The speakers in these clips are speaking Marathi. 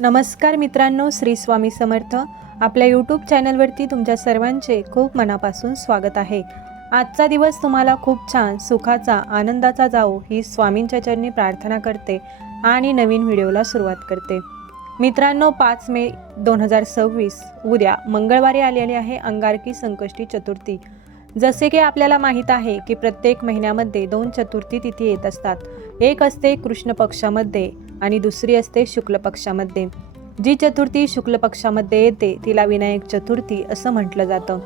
नमस्कार मित्रांनो, श्री स्वामी समर्थ. आपल्या यूट्यूब चॅनलवरती तुमच्या सर्वांचे खूप मनापासून स्वागत आहे. आजचा दिवस तुम्हाला खूप छान, सुखाचा, आनंदाचा जावो ही स्वामींच्या चरणी प्रार्थना करते आणि नवीन व्हिडिओला सुरुवात करते. मित्रांनो, 5 मे 2026 उद्या मंगळवारी आलेली आहे अंगारकी संकष्टी चतुर्थी. जसे की आपल्याला माहीत आहे की प्रत्येक महिन्यामध्ये 2 चतुर्थी तिथी येत असतात. एक असते कृष्ण पक्षामध्ये आणि दुसरी असते शुक्ल पक्षामध्ये. जी चतुर्थी शुक्ल पक्षामध्ये येते तिला विनायक चतुर्थी असं म्हटलं जातं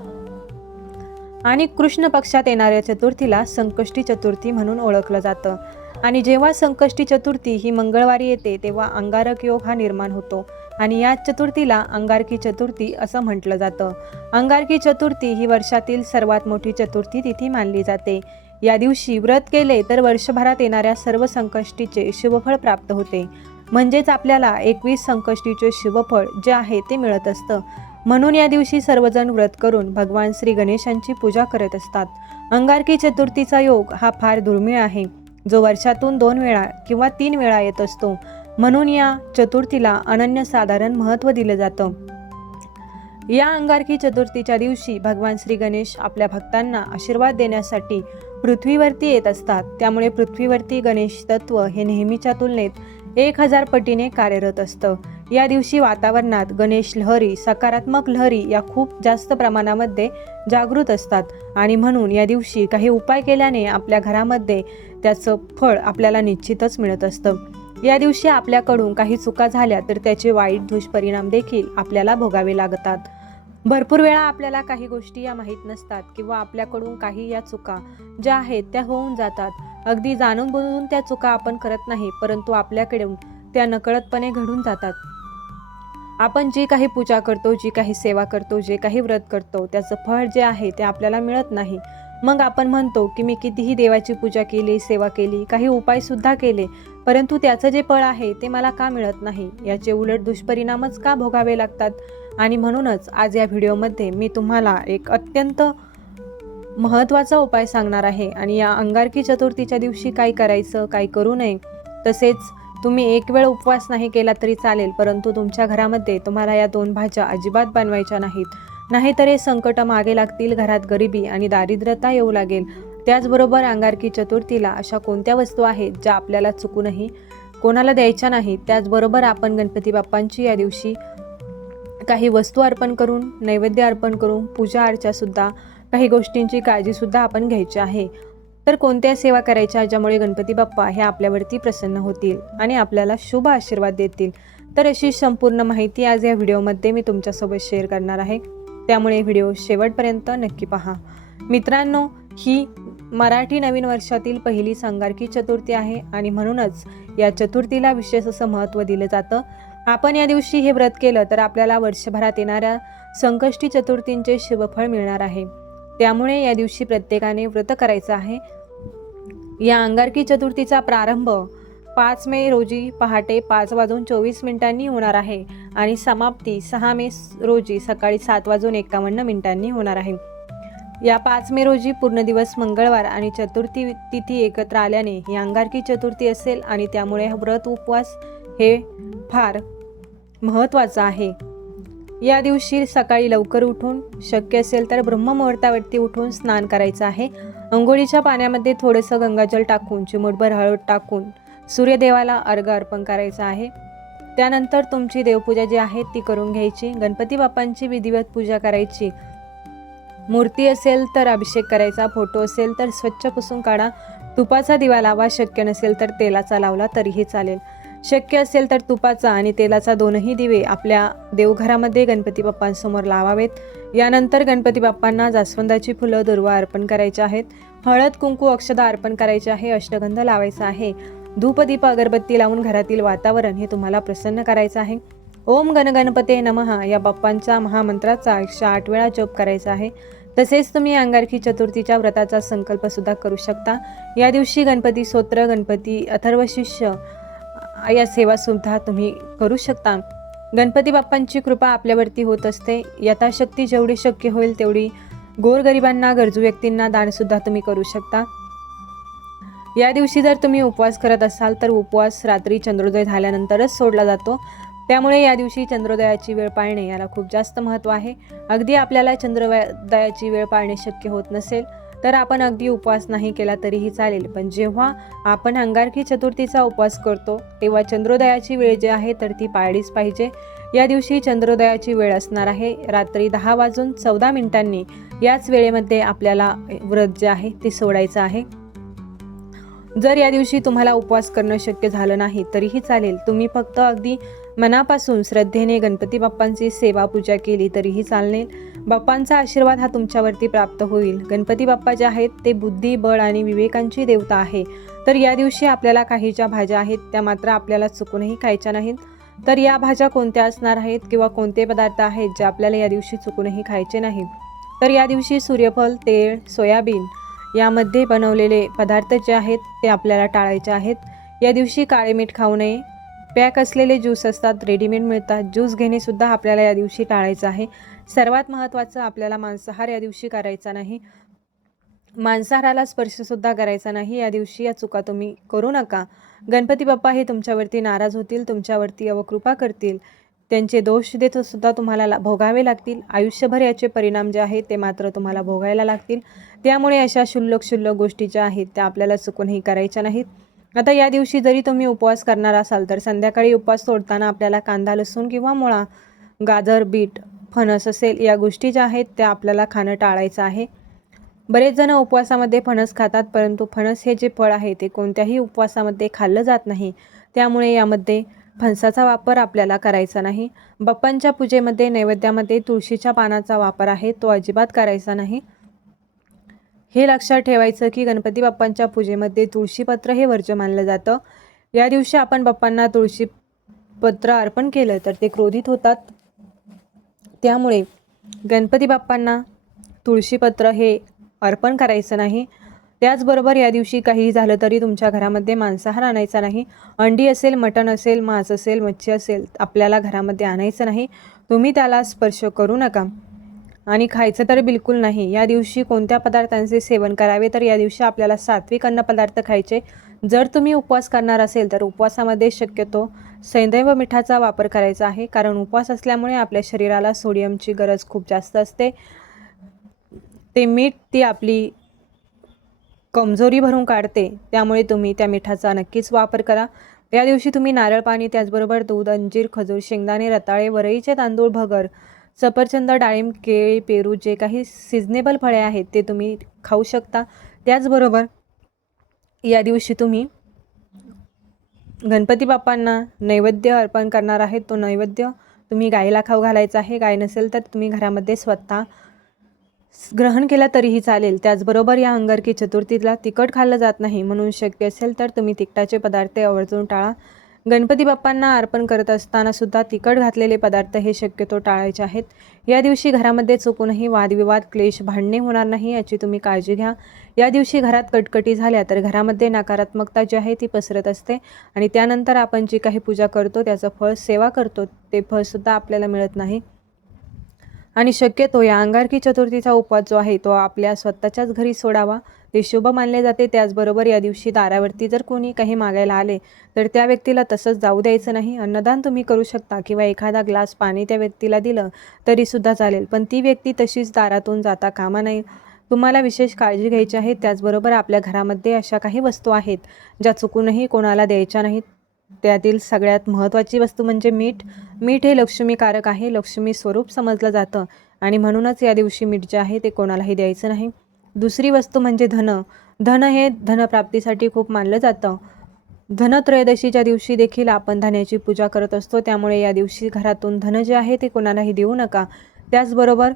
आणि कृष्ण पक्षात येणाऱ्या चतुर्थीला संकष्टी चतुर्थी म्हणून ओळखलं जातं. आणि जेव्हा संकष्टी चतुर्थी ही मंगळवारी येते तेव्हा अंगारक योग हा निर्माण होतो आणि याच चतुर्थीला अंगारकी चतुर्थी असं म्हटलं जातं. अंगारकी चतुर्थी ही वर्षातील सर्वात मोठी चतुर्थी तिथी मानली जाते. या दिवशी व्रत केले तर वर्षभरात येणाऱ्या सर्व संकष्टीचे शुभफळ प्राप्त होते. म्हणजेच आपल्याला 21 संकष्टीचे शुभफळ जे आहे ते मिळत असतं. म्हणून या दिवशी सर्वजण व्रत करून भगवान श्री गणेशांची पूजा करत असतात. अंगारकी चतुर्थीचा योग हा फार दुर्मिळ आहे, जो वर्षातून 2 वेळा किंवा 3 वेळा येत असतो. म्हणून या चतुर्थीला अनन्यसाधारण महत्त्व दिलं जातं. या अंगारकी चतुर्थीच्या दिवशी भगवान श्री गणेश आपल्या भक्तांना आशीर्वाद देण्यासाठी पृथ्वीवरती येत असतात. त्यामुळे पृथ्वीवरती गणेश तत्व हे नेहमीच्या तुलनेत 1000 पटीने कार्यरत असतं. या दिवशी वातावरणात गणेश लहरी, सकारात्मक लहरी या खूप जास्त प्रमाणामध्ये जागृत असतात आणि म्हणून या दिवशी काही उपाय केल्याने आपल्या घरामध्ये त्याचं फळ आपल्याला निश्चितच मिळत असतं. या दिवशी आपल्याकडून काही चुका झाल्या तर त्याचे वाईट दुष्परिणाम देखील आपल्याला भोगावे लागतात. भरपूर वेळा आपल्याला काही गोष्टी या माहीत नसतात किंवा आपल्याकडून काही या चुका ज्या आहेत त्या होऊन जातात. अगदी जाणून बुजून त्या चुका आपण करत नाही, परंतु आपल्याकडून त्या नकळतपणे घडून जातात. आपण जी काही पूजा करतो, जी काही सेवा करतो, जे काही व्रत करतो त्याचं फळ जे आहे ते आपल्याला मिळत नाही. मग आपण म्हणतो की मी कितीही देवाची पूजा केली, सेवा केली, काही उपायसुद्धा केले, परंतु त्याचं जे फळ आहे ते मला का मिळत नाही, याचे उलट दुष्परिणामच का भोगावे लागतात. आणि म्हणूनच आज या व्हिडिओमध्ये मी तुम्हाला एक अत्यंत महत्त्वाचा उपाय सांगणार आहे. आणि या अंगारकी चतुर्थीच्या दिवशी काय करायचं, काय करू नये. तसेच तुम्ही एक वेळ उपवास नाही केला तरी चालेल, परंतु तुमच्या घरामध्ये तुम्हाला या 2 भाज्या अजिबात बनवायच्या नाहीत. नाहीतर हे संकट मागे लागतील, घरात गरिबी आणि दारिद्र्यता येऊ लागेल. त्याचबरोबर अंगारकी चतुर्थीला अशा कोणत्या वस्तू आहेत ज्या आपल्याला चुकूनही कोणाला द्यायच्या नाहीत. त्याचबरोबर आपण गणपती बाप्पांची या दिवशी काही वस्तू अर्पण करून, नैवेद्य अर्पण करून, पूजा अर्चासुद्धा, काही गोष्टींची काळजीसुद्धा आपण घ्यायची आहे. तर कोणत्या सेवा करायच्या ज्यामुळे गणपती बाप्पा हे आपल्यावरती प्रसन्न होतील आणि आपल्याला शुभ आशीर्वाद देतील. तर अशी संपूर्ण माहिती आज या व्हिडिओमध्ये मी तुमच्यासोबत शेअर करणार आहे. त्यामुळे व्हिडिओ शेवटपर्यंत नक्की पहा. मित्रांनो, ही मराठी नवीन वर्षातील पहिली अंगारकी चतुर्थी आहे आणि म्हणूनच या चतुर्थीला विशेष असं महत्त्व दिलं जातं. आपण या दिवशी हे व्रत केलं तर आपल्याला वर्षभरात येणाऱ्या संकष्टी चतुर्थींचे शुभफळ मिळणार आहे. त्यामुळे या दिवशी प्रत्येकाने व्रत करायचं आहे. या अंगारकी चतुर्थीचा प्रारंभ 5 मे रोजी पहाटे 5:24 होणार आहे आणि समाप्ती 6 मे रोजी सकाळी 7:51 होणार आहे. या 5 मे रोजी पूर्ण दिवस मंगळवार आणि चतुर्थी तिथी एकत्र आल्याने ही अंगारकी चतुर्थी असेल आणि त्यामुळे व्रत उपवास हे फार महत्त्वाचं आहे. या दिवशी सकाळी लवकर उठून, शक्य असेल तर ब्रह्ममुहूर्तावरती उठून स्नान करायचं आहे. अंघोळीच्या पाण्यामध्ये थोडंसं गंगाजल टाकून, चिमूटभर हळद टाकून सूर्यदेवाला अर्घ्य अर्पण करायचं आहे. त्यानंतर तुमची देवपूजा जी आहे ती करून घ्यायची. गणपती बाप्पांची विधिवत पूजा करायची. मूर्ती असेल तर अभिषेक करायचा, फोटो असेल तर स्वच्छ पुसून काढा. तुपाचा दिवा लावा, शक्य नसेल तर तेलाचा लावला तरीही चालेल. शक्य असेल तर तुपाचा आणि तेलाचा दोनही दिवे आपल्या देवघरामध्ये गणपती बाप्पांसमोर लावावेत. यानंतर गणपती बाप्पांना जास्वंदाची फुलं, दुर्वा अर्पण करायचे आहेत. हळद, कुंकू, अक्षदा अर्पण करायचे आहे. अष्टगंध लावायचा आहे. धूप, दीप, अगरबत्ती लावून घरातील वातावरण हे तुम्हाला प्रसन्न करायचं आहे. ओम गणगणपते नमः या बाप्पांच्या महामंत्राचा 108 वेळा जप करायचा आहे. तसेच तुम्ही अंगारकी चतुर्थीच्या व्रताचा संकल्प सुद्धा करू शकता. या दिवशी गणपती स्तोत्र, गणपती अथर्वशीर्ष या सेवा सुद्धा तुम्ही करू शकता. गणपती बाप्पांची कृपा आपल्यावरती होत असते. यथाशक्ती जेवढी शक्य होईल तेवढी गोरगरिबांना, गरजू व्यक्तींना दानसुद्धा तुम्ही करू शकता. या दिवशी जर तुम्ही उपवास करत असाल तर उपवास रात्री चंद्रोदय झाल्यानंतरच सोडला जातो. त्यामुळे या दिवशी चंद्रोदयाची वेळ पाळणे याला खूप जास्त महत्त्व आहे. अगदी आपल्याला चंद्रोदयाची वेळ पाळणे शक्य होत नसेल तर आपण अगदी उपवास नाही केला तरीही चालेल, पण जेव्हा आपण अंगारकी चतुर्थीचा उपवास करतो तेव्हा चंद्रोदयाची वेळ जी आहे तर ती पाळलीच पाहिजे. या दिवशी चंद्रोदयाची वेळ असणार आहे रात्री 10:14 याच वेळेमध्ये आपल्याला व्रत जे आहे ते सोडायचं आहे. जर या दिवशी तुम्हाला उपवास करणं शक्य झालं नाही तरीही चालेल, तुम्ही फक्त अगदी मनापासून श्रद्धेने गणपती बाप्पांची सेवा पूजा केली तरीही चालेल. बाप्पांचा आशीर्वाद हा तुमच्यावरती प्राप्त होईल. गणपती बाप्पा जे आहेत ते बुद्धी, बळ आणि विवेकांची देवता आहे. तर या दिवशी आपल्याला काही ज्या भाज्या आहेत त्या मात्र आपल्याला चुकूनही खायच्या नाहीत. तर या भाज्या कोणत्या असणार आहेत किंवा कोणते पदार्थ आहेत जे आपल्याला या दिवशी चुकूनही खायचे नाहीत. तर या दिवशी सूर्यफूल, तेल, सोयाबीन यामध्ये बनवलेले पदार्थ जे आहेत ते आपल्याला टाळायचे आहेत. या दिवशी काळे मीठ खाऊ नये. पॅक असलेले ज्यूस असतात, रेडीमेड मिळतात, ज्यूस घेणे सुद्धा आपल्याला या दिवशी टाळायचं आहे. सर्वात महत्त्वाचं, आपल्याला मांसाहार या दिवशी करायचा नाही. मांसाहाराला स्पर्शसुद्धा करायचा नाही या दिवशी. या चुका तुम्ही करू नका. गणपती बाप्पा हे तुमच्यावरती नाराज होतील, तुमच्यावरती अवकृपा करतील. त्यांचे दोष देत सुद्धा तुम्हाला भोगावे लागतील. आयुष्यभर याचे परिणाम जे आहेत ते मात्र तुम्हाला भोगायला लागतील. त्यामुळे अशा क्षुल्लक गोष्टी ज्या आहेत त्या आपल्याला चुकूनही करायच्या नाहीत. आता या दिवशी जरी तुम्ही उपवास करणार असाल तर संध्याकाळी उपवास सोडताना आपल्याला कांदा, लसूण किंवा मुळा, गाजर, बीट, फणस असेल या गोष्टी ज्या आहेत त्या आपल्याला खाणं टाळायचं आहे. बरेच जण उपवासामध्ये फणस खातात, परंतु फणस हे जे फळ आहे ते कोणत्याही उपवासामध्ये खाल्लं जात नाही. त्यामुळे यामध्ये फणसाचा वापर आपल्याला करायचा नाही. बाप्पांच्या पूजेमध्ये नैवेद्यामध्ये तुळशीच्या पानाचा वापर आहे, तो अजिबात करायचा नाही. हे लक्षात ठेवायचं की गणपती बाप्पांच्या पूजेमध्ये तुळशीपत्र हे वर्ज्य मानलं जातं. या दिवशी आपण बाप्पांना तुळशीपत्र अर्पण केलं तर ते क्रोधित होतात. त्यामुळे गणपती बाप्पांना तुळशीपत्र हे अर्पण करायचं नाही. त्याचबरोबर या दिवशी काही झालं तरी तुमच्या घरामध्ये मांसाहार आणायचा नाही. अंडी असेल, मटण असेल, मांस असेल, मच्छी असेल आपल्याला घरामध्ये आणायचं नाही. तुम्ही त्याला स्पर्श करू नका आणि खायचं तर बिलकुल नाही. या दिवशी कोणत्या पदार्थांचे सेवन करावे तर या दिवशी आपल्याला सात्विक अन्न पदार्थ खायचे. जर तुम्ही उपवास करणार असेल तर उपवासामध्ये शक्यतो सैंधव मिठाचा वापर करायचा आहे, कारण उपवास असल्यामुळे आपल्या शरीराला सोडियमची गरज खूप जास्त असते. ते मीठ ती आपली कमजोरी भरून काढते. त्यामुळे तुम्ही त्या मिठाचा नक्कीच वापर करा. या दिवशी तुम्ही नारळ पाणी, त्याचबरोबर दूध, अंजीर, खजूर, शेंगदाणे, रताळे, वरईचे तांदूळ, भगर, सफरचंद, डाळिंब, केळी, पेरू जे काही सिजनेबल फळे आहेत ते तुम्ही खाऊ शकता. त्याचबरोबर या दिवशी तुम्ही गणपती बाप्पांना नैवेद्य अर्पण करणार आहेत. तो नैवेद्य तुम्ही गाईला खाऊ घालायचा आहे. गाय नसेल तर तुम्ही घरामध्ये स्वतः ग्रहण केला तरीही चालेल. त्याचबरोबर या अंगारकी चतुर्थीला तिखट खाल्लं जात नाही, म्हणून शक्य असेल तर तुम्ही तिखटाचे पदार्थ आवर्जून टाळा. गणपती बाप्पांना अर्पण करत असताना सुद्धा तिखट घातलेले पदार्थ हे शक्यतो टाळायचे आहेत. या दिवशी घरामध्ये चुकूनही वादविवाद, क्लेश, भांडणे होणार नाही याची तुम्ही काळजी घ्या. या दिवशी घरात कटकटी झाल्या तर घरामध्ये नकारात्मकता जी आहे ती पसरत असते आणि त्यानंतर आपण जी काही पूजा करतो त्याचं फळ, सेवा करतो ते फळसुद्धा आपल्याला मिळत नाही. आणि शक्यतो या अंगारकी चतुर्थीचा उपवास जो आहे तो आपल्या स्वतःच्याच घरी सोडावा, ते शुभ मानले जाते. त्याचबरोबर या दिवशी दारावरती जर कोणी काही मागायला आले तर त्या व्यक्तीला तसंच जाऊ द्यायचं नाही. अन्नदान तुम्ही करू शकता किंवा एखादा ग्लास पाणी त्या व्यक्तीला दिलं तरीसुद्धा चालेल, पण ती व्यक्ती तशीच दारातून जाता कामा नये. तुम्हाला विशेष काळजी घ्यायची आहे. त्याचबरोबर आपल्या घरामध्ये अशा काही वस्तू आहेत ज्या चुकूनही कोणाला द्यायच्या नाहीत. त्यातील सगळ्यात महत्त्वाची वस्तू म्हणजे मीठ. मीठ हे लक्ष्मीकारक आहे, लक्ष्मी स्वरूप समजलं जातं आणि म्हणूनच या दिवशी मीठ जे आहे ते कोणालाही द्यायचं नाही. दुसरी वस्तू म्हणजे धन. धन हे धनप्राप्तीसाठी खूप मानलं जातं. धनत्रयोदशीच्या दिवशी देखील आपण धान्याची पूजा करत असतो. त्यामुळे या दिवशी घरातून धन जे आहे ते कोणालाही देऊ नका. त्याचबरोबर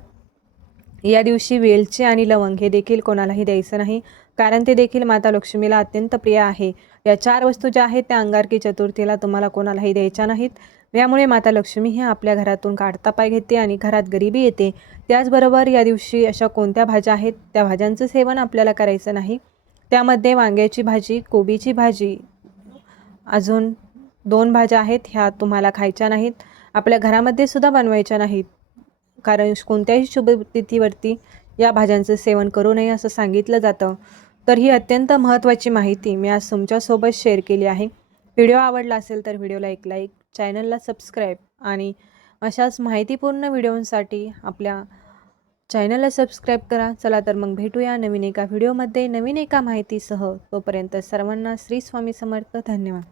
या दिवशी वेलची आणि लवंग हे देखील कोणालाही द्यायचं नाही, कारण ते देखील माता लक्ष्मीला अत्यंत प्रिय आहे. या 4 वस्तू ज्या आहेत त्या अंगारकी चतुर्थीला तुम्हाला कोणालाही द्यायच्या नाहीत. यामुळे माता लक्ष्मी ही आपल्या घरातून काढता पाय घेते आणि घरात गरिबी येते. त्याचबरोबर या दिवशी अशा कोणत्या भाज्या आहेत त्या भाज्यांचं सेवन आपल्याला करायचं नाही. त्यामध्ये वांग्याची भाजी, कोबीची भाजी, अजून 2 भाज्या आहेत ह्या तुम्हाला खायच्या नाहीत. आपल्या घरामध्ये सुद्धा बनवायच्या नाहीत, कारण कोणत्याही शुभतिथीवरती या भाज्यांचं सेवन करू नये असं सांगितलं जातं. तर ही अत्यंत महत्त्वाची माहिती मी आज तुमच्यासोबत शेअर केली आहे. व्हिडिओ आवडला असेल तर व्हिडिओला एक लाईक, चॅनलला सबस्क्राईब आणि अशाच माहितीपूर्ण व्हिडिओंसाठी आपल्या चॅनलला सबस्क्राईब करा. चला तर मग भेटूया नवीन एका व्हिडिओमध्ये नवीन एका माहितीसह. तोपर्यंत सर्वांना श्री स्वामी समर्थ. धन्यवाद.